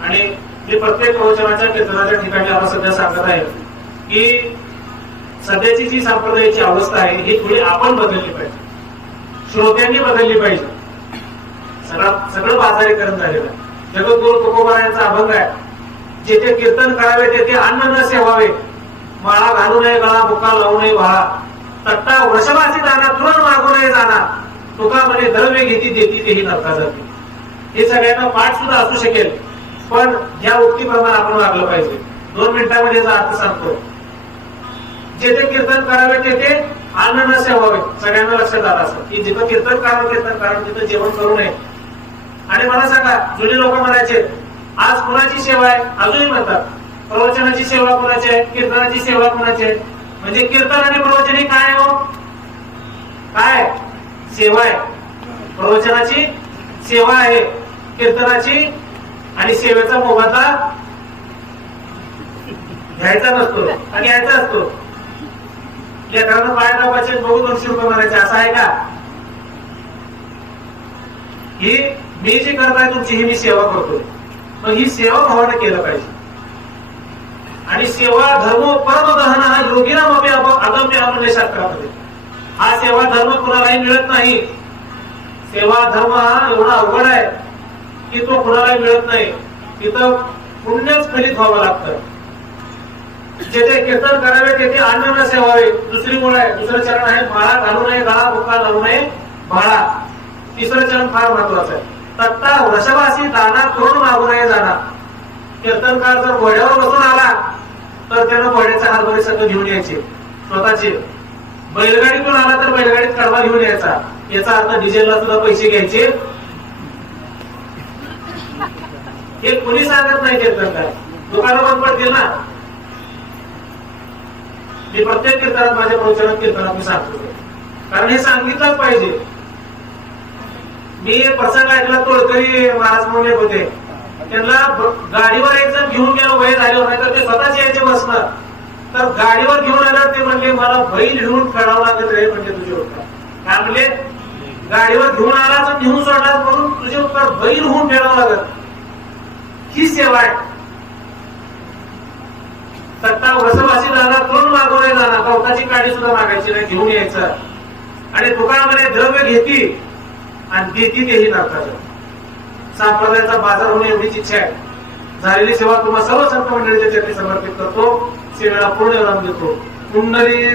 आणि मी प्रत्येक प्रवचनाच्या कीर्तनाच्या ठिकाणी आपण सध्या सांगत आहे की सध्याची जी संप्रदायाची अवस्था आहे ही थोडी आपण बदलली पाहिजे, श्रोत्यांनी बदलली पाहिजे. सगळं बाजारीकरण झालेलं आहे. जगद्गुरु तुकोबारायांचा अभंग आहे, जेथे कीर्तन करावे तेथे अन्न न सेवावे, माळा घालू नये गळा, बुका लावू नये भाळा, तट्टा वृषभाची दाना तुरण मागू नये जाना, तुका म्हणे द्रव्य घेती देती तेही नरका जाते. हे सगळ्यांना पाठ सुद्धा असू शकेल, पण या उक्तीप्रमाणे आपण वागलं पाहिजे. 2 मिनिटांमध्ये याचा अर्थ सांगतो. जेथे कीर्तन करावे तेथे अन्न न सेवावे. सगळ्यांना लक्षात आलं असतं की जिथं कीर्तन करावं तिथं जेवण करू नये. आणि मला सांगा, जुने लोक म्हणायचे आज कुणाची सेवा आहे, अजूनही म्हणतात प्रवचनाची सेवा कुणाची आहे, कीर्तनाची सेवा कुणाची आहे. म्हणजे कीर्तन आणि प्रवचन ही काय हो, काय सेवा आहे. प्रवचनाची सेवा आहे, कीर्तनाची आणि सेवेचा मोबदला घ्यायचा नसतो, घ्यायचा असतो. लेकरांना पाय दाबायचे, बघू 200 रुपये म्हणायचे, असं आहे का? ही मी जी करत आहे तुमची ही मी सेवा करतोय, मग ही सेवा भावाने केलं पाहिजे. आणि सेवा धर्म परमदहन हा योगीनामपि अगम्य म्हणजे शास्त्रामध्ये. हा सेवा धर्म कुणालाही मिळत नाही. सेवा धर्म हा एवढा अवघड आहे की तो कुणालाही मिळत नाही. तिथं पुण्यच फलित व्हावं लागतं. जेथे कीर्तन करावे तेथे अन्न न सेवावे. दुसरी मूळ आहे, दुसरं चरण आहे माळा घालू नये गळा, बुका लावू नये भाळा. तिसरं चरण फार महत्वाचं आहे, तट्टा वृषभासी दाना करून मागू नये जाणार. कीर्तनकार जर घोड्यावर बसून आला तर त्यानं घोड्याचा हातभरे सगळं घेऊन यायचे स्वतःचे. बैलगाडीतून आला तर बैलगाडीत कडवा घेऊन यायचा. याचा अर्थ डिझेलला सुद्धा पैसे घ्यायचे. हे कुणी सांगत नाही कीर्तनकार, दुकानं बंद पडतील ना. मी प्रत्येक कीर्तनात माझ्या प्रवचनात कीर्तनात मी सांगतो, कारण हे सांगितलंच पाहिजे. मी प्रसंग ऐकला, तोडकरी महाराज म्हणून होते, त्यांना गाडीवर एक जण घेऊन गेलो वय झाल्यावर, नाही तर ते स्वतःच यायचे बसणं. तर गाडीवर घेऊन आलं ते म्हणले मला बैल घेऊन कळावं लागत रे. म्हणजे तुझे उत्तर काय म्हणले, गाडीवर घेऊन आला तर घेऊन सोडला म्हणून तुझे उत्तर बैल होऊन फेडावं लागत. ही सेवा आहे. सत्ता वृषभासी जाणार करून मागू नये जाणार, गवताची काडी सुद्धा मागायची नाही, घेऊन यायचं. आणि दुकानामध्ये द्रव्य घेती आणि देती तेही नरकाचं. संप्रदायाचा बाजार होणे एवढीच इच्छा आहे. झालेली सेवा तुम्हाला सर्व संत मंडळीच्या चरणी समर्पित करतो. सेवेला पूर्ण विराम देतो. कुंडली